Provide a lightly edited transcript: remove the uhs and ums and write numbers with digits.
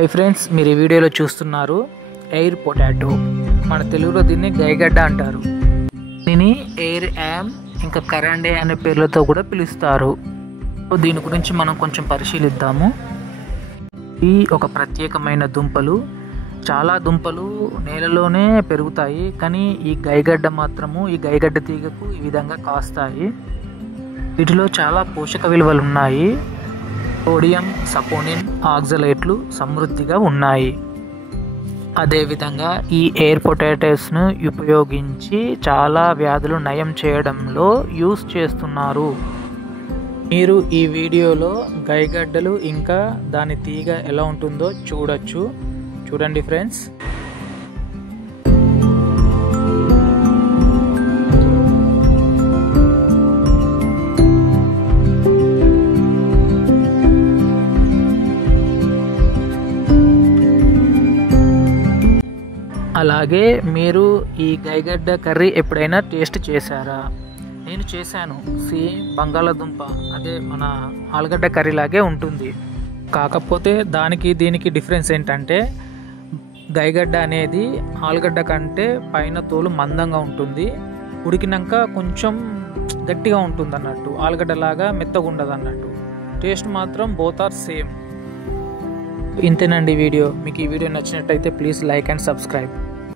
Hi friends, మీరు ఈ వీడియోలో చూస్తున్నారు ఎయిర్ పొటాటో. మన తెలుగులో దీన్ని గైగడ్డ అంటారు. దీన్ని ఎయిర్ యామ్ ఇంకా కరాండే అనే పేర్లతో కూడా పిలుస్తారు. దీని గురించి మనం కొంచెం పరిశీలిద్దాము. ఈ ఒక ప్రత్యేకమైన దుంపలు. చాలా దుంపలు నేలలోనే పెరుగుతాయి, కానీ ఈ గైగడ్డ మాత్రము ఈ గైగడ్డ తీగకు ఈ విధంగా కాస్తాయి. వీటిలో చాలా పోషక విలువలు ఉన్నాయి. సోడియం, సపోనిన్, ఆక్సలేట్లు సమృద్ధిగా ఉన్నాయి. అదేవిధంగా ఈ ఎయిర్ పొటాటోస్ను ఉపయోగించి చాలా వ్యాధులు నయం చేయడంలో యూస్ చేస్తున్నారు. మీరు ఈ వీడియోలో గైగడ్డలు ఇంకా దాని తీగ ఎలా ఉంటుందో చూడండి ఫ్రెండ్స్. అలాగే మీరు ఈ గైగడ్డ కర్రీ ఎప్పుడైనా టేస్ట్ చేశారా? నేను చేశాను. సేమ్ బంగాళాదుంప, అదే మన ఆలుగడ్డ కర్రీ లాగే ఉంటుంది. కాకపోతే దానికి దీనికి డిఫరెన్స్ ఏంటంటే గైగడ్డ అనేది ఆలుగడ్డ కంటే పైన తోలు మందంగా ఉంటుంది, ఉడికినాక కొంచెం గట్టిగా ఉంటుంది అన్నట్టు. ఆలుగడ్డ లాగా మెత్తగా ఉండదు అన్నట్టు. టేస్ట్ మాత్రం బోత్ ఆర్ సేమ్. ఇంతేనండి వీడియో. మీకు ఈ వీడియో నచ్చినట్టయితే ప్లీజ్ లైక్ అండ్ సబ్స్క్రైబ్.